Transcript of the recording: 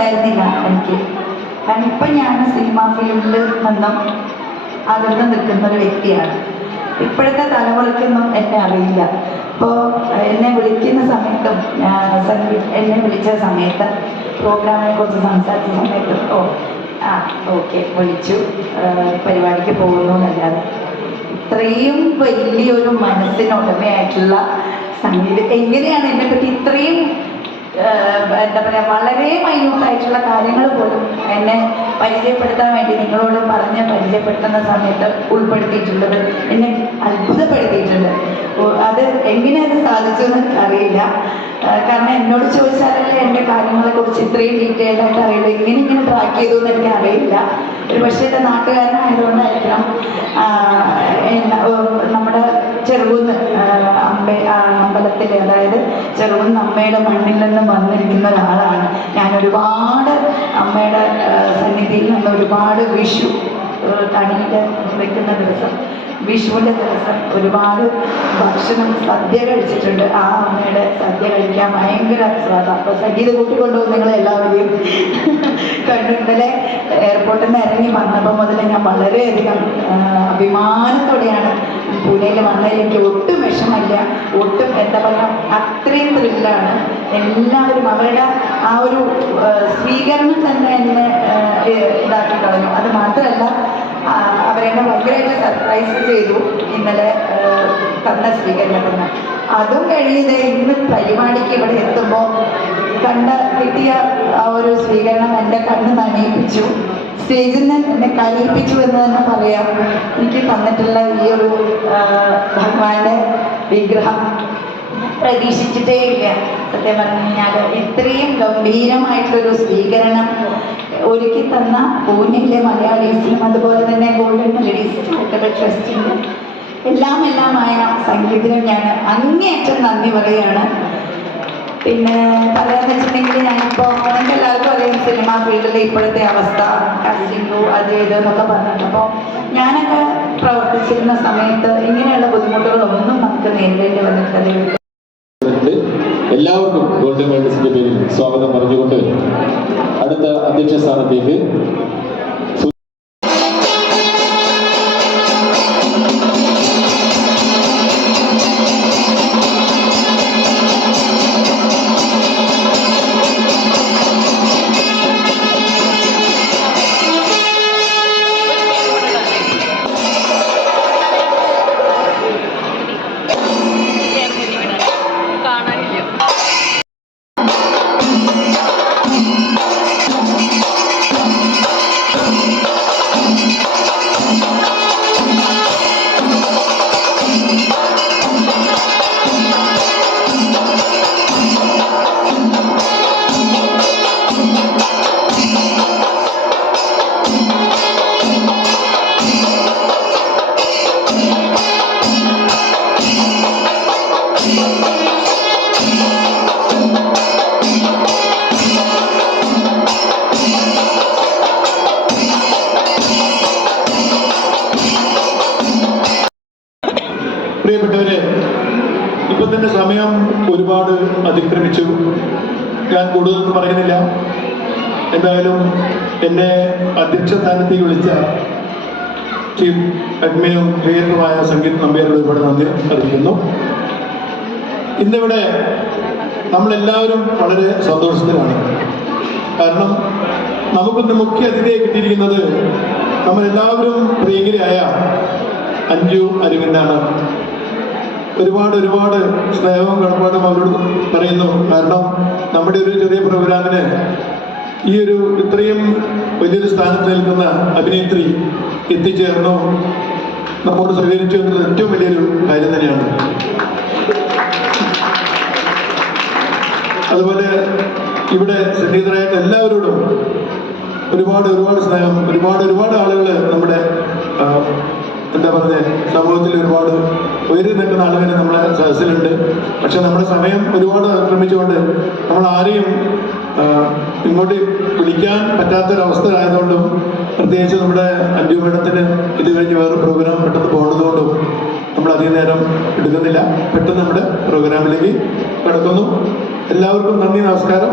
ഉണ്ടായിരുന്നില്ല എനിക്ക്. കാരണം ഇപ്പം ഞാൻ സിനിമാ ഫീൽഡിൽ നിന്നും അകന്ന് നിൽക്കുന്ന ഒരു വ്യക്തിയാണ്. ഇപ്പോഴത്തെ തലമുറയ്ക്കൊന്നും എന്നെ അറിയില്ല. ഇപ്പോൾ എന്നെ വിളിക്കുന്ന സമയത്തും എന്നെ വിളിച്ച സമയത്ത് പ്രോഗ്രാമിനെ കുറിച്ച് സംസാരിച്ച സമയത്ത് ഓക്കെ വിളിച്ചു, പരിപാടിക്ക് പോകുന്നു എന്നല്ലാതെ ഇത്രയും വലിയൊരു മനസ്സിനുടമയായിട്ടുള്ള സംഗീതം എങ്ങനെയാണ് എന്നെപ്പറ്റി ഇത്രയും എന്താ പറയുക, വളരെ മൈന്യൂട്ടായിട്ടുള്ള കാര്യങ്ങൾ പോലും എന്നെ പരിചയപ്പെടുത്താൻ വേണ്ടി നിങ്ങളോട് പറഞ്ഞ് പരിചയപ്പെടുത്തുന്ന സമയത്ത് ഉൾപ്പെടുത്തിയിട്ടുള്ളത് എന്നെ അത്ഭുതപ്പെടുത്തിയിട്ടുണ്ട്. അത് എങ്ങനെ അത് സാധിച്ചു എന്ന് അറിയില്ല. കാരണം എന്നോട് ചോദിച്ചാലല്ലേ എൻ്റെ കാര്യങ്ങളെക്കുറിച്ച് ഇത്രയും ഡീറ്റെയിൽഡ് ആയിട്ട് അറിയില്ല. ഇങ്ങനെ ട്രാക്ക് ചെയ്തു എന്ന് എനിക്ക് അറിയില്ല. ഒരു പക്ഷേ എൻ്റെ നാട്ടുകാരനായതുകൊണ്ടായിരിക്കണം. നമ്മുടെ ചെറുകുന്ന് അമ്പലത്തിൽ, അതായത് ചെറുകുന്ന് അമ്മയുടെ മണ്ണിൽ നിന്ന് വന്നിരിക്കുന്ന ഒരാളാണ് ഞാൻ. ഒരുപാട് അമ്മയുടെ സന്നിധിയിൽ നിന്ന് ഒരുപാട് വിഷു കണിയിൽ വെക്കുന്ന ദിവസം, വിഷുവിൻ്റെ ദിവസം ഒരുപാട് ഭക്ഷണം സദ്യ കഴിച്ചിട്ടുണ്ട്. ആ അമ്മയുടെ സദ്യ കഴിക്കാൻ ഭയങ്കര സ്വാദം. അപ്പോൾ സംഗീത കൂട്ടിക്കൊണ്ടുപോകും നിങ്ങളെല്ലാവരെയും കണ്ടു. ഇന്നലെ എയർപോർട്ടിൽ നിന്ന് ഇറങ്ങി വന്നപ്പോൾ മുതൽ ഞാൻ വളരെയധികം അഭിമാനത്തോടെയാണ് പൂനെയിൽ വന്നതിൽ. എനിക്ക് ഒട്ടും വിഷമമില്ല, ഒട്ടും എന്താ പറയുക, അത്രയും ത്രില്ലാണ്. എല്ലാവരും അവരുടെ ആ ഒരു സ്വീകരണം തന്നെ എന്നെ ഇതാക്കി കളഞ്ഞു. അത് മാത്രമല്ല, അവരെന്നെ ഭയങ്കരമായിട്ട് സർപ്രൈസ് ചെയ്തു ഇന്നലെ തന്ന സ്വീകരണത്തിന്. അതും കഴിഞ്ഞത് ഇന്ന് പരിപാടിക്ക് ഇവിടെ എത്തുമ്പോൾ കിട്ടിയ ആ ഒരു സ്വീകരണം എൻ്റെ കണ്ണ് നനയിപ്പിച്ചു. സ്റ്റേജിൽ നിന്ന് എന്നെ കരയിപ്പിച്ചു എന്ന് തന്നെ പറയാം. എനിക്ക് തന്നിട്ടുള്ള ഈ ഒരു ഭഗവാന്റെ വിഗ്രഹം പ്രതീക്ഷിച്ചിട്ടേ ഇല്ല. സത്യം പറഞ്ഞു കഴിഞ്ഞാൽ ഇത്രയും ഗംഭീരമായിട്ടുള്ളൊരു സ്വീകരണം ഒരുക്കി തന്ന പൂനെയിലെ മലയാളീസിനും അതുപോലെ തന്നെ ഗോൾഡൻ മെലഡീസ് ചാരിറ്റബിൾ ട്രസ്റ്റിനും എല്ലാമായ സംഗീതത്തിനും ഞാൻ അങ്ങേയറ്റം നന്ദി പറയുകയാണ്. പിന്നെ പറയാന്ന് വെച്ചിട്ടുണ്ടെങ്കിൽ, ഞാനിപ്പോൾ നിങ്ങൾക്ക് എല്ലാവർക്കും അറിയാം സിനിമാ ഫീൽഡിലെ ഇപ്പോഴത്തെ അവസ്ഥ, കാസ്റ്റിംഗു അത് ഇതെന്നൊക്കെ പറഞ്ഞിട്ട്. അപ്പോൾ ഞാനൊക്കെ പ്രവർത്തിച്ചിരുന്ന സമയത്ത് ഇങ്ങനെയുള്ള ബുദ്ധിമുട്ടുകളൊന്നും നമുക്ക് നേരിടേണ്ടി വന്നിട്ടില്ല. എല്ലാവർക്കും ഗോൾഡൻ മെഡൽസിന്റെ പേരിൽ സ്വാഗതം പറഞ്ഞുകൊണ്ട് അടുത്ത അധ്യക്ഷ സ്ഥാനത്തേക്ക് പ്രിയപ്പെട്ടവരെ, ഇപ്പൊ തന്നെ സമയം ഒരുപാട് അതിക്രമിച്ചു. ഞാൻ കൂടുതലൊന്നും പറയുന്നില്ല. എന്തായാലും എന്നെ അധ്യക്ഷ സ്ഥാനത്തേക്ക് വിളിച്ച ചീഫ് അഡ്മിനും ക്രിയേറ്ററുമായ സംഗീത് നമ്പ്യാരോട് ഒരുപാട് നന്ദി അറിയിക്കുന്നു. ഇന്നിവിടെ നമ്മളെല്ലാവരും വളരെ സന്തോഷത്തിലാണ്. കാരണം നമുക്കിന്ന് മുഖ്യ അതിഥിയായി കിട്ടിയിരിക്കുന്നത് നമ്മളെല്ലാവരും പ്രിയങ്കരിയായ അഞ്ജു അരവിന്ദാണ്. ഒരുപാട് സ്നേഹവും കടപ്പാടും അവരോട് പറയുന്നു. കാരണം നമ്മുടെ ഒരു ചെറിയ പ്രോഗ്രാമിന് ഈ ഒരു ഇത്രയും വലിയൊരു സ്ഥാനത്ത് നിൽക്കുന്ന അഭിനേത്രി എത്തിച്ചേർന്നു, നമ്മോട് സഹകരിച്ചു എന്നുള്ളത് ഏറ്റവും വലിയൊരു കാര്യം തന്നെയാണ്. അതുപോലെ ഇവിടെ സന്നിഹിതരായിട്ട് എല്ലാവരോടും ഒരുപാട് സ്നേഹം. ഒരുപാട് ആളുകൾ നമ്മുടെ എന്താ പറയുക, സമൂഹത്തിൽ ഒരുപാട് ഉയർന്നു നിൽക്കുന്ന ആളുകൾ നമ്മളെ സദസ്സിലുണ്ട്. പക്ഷെ നമ്മുടെ സമയം ഒരുപാട് ആക്രമിച്ചുകൊണ്ട് നമ്മൾ ആരെയും ഇങ്ങോട്ട് വിളിക്കാൻ പറ്റാത്തൊരവസ്ഥ ആയതുകൊണ്ടും, പ്രത്യേകിച്ച് നമ്മുടെ അഞ്ജു മേഡത്തിന് ഇത് കഴിഞ്ഞ് വേറെ പ്രോഗ്രാം പെട്ടെന്ന് പോകുന്നതുകൊണ്ടും നമ്മൾ അധികം നേരം എടുക്കുന്നില്ല. പെട്ടെന്ന് നമ്മുടെ പ്രോഗ്രാമിലേക്ക് കിടക്കുന്നു. എല്ലാവർക്കും നന്ദി, നമസ്കാരം.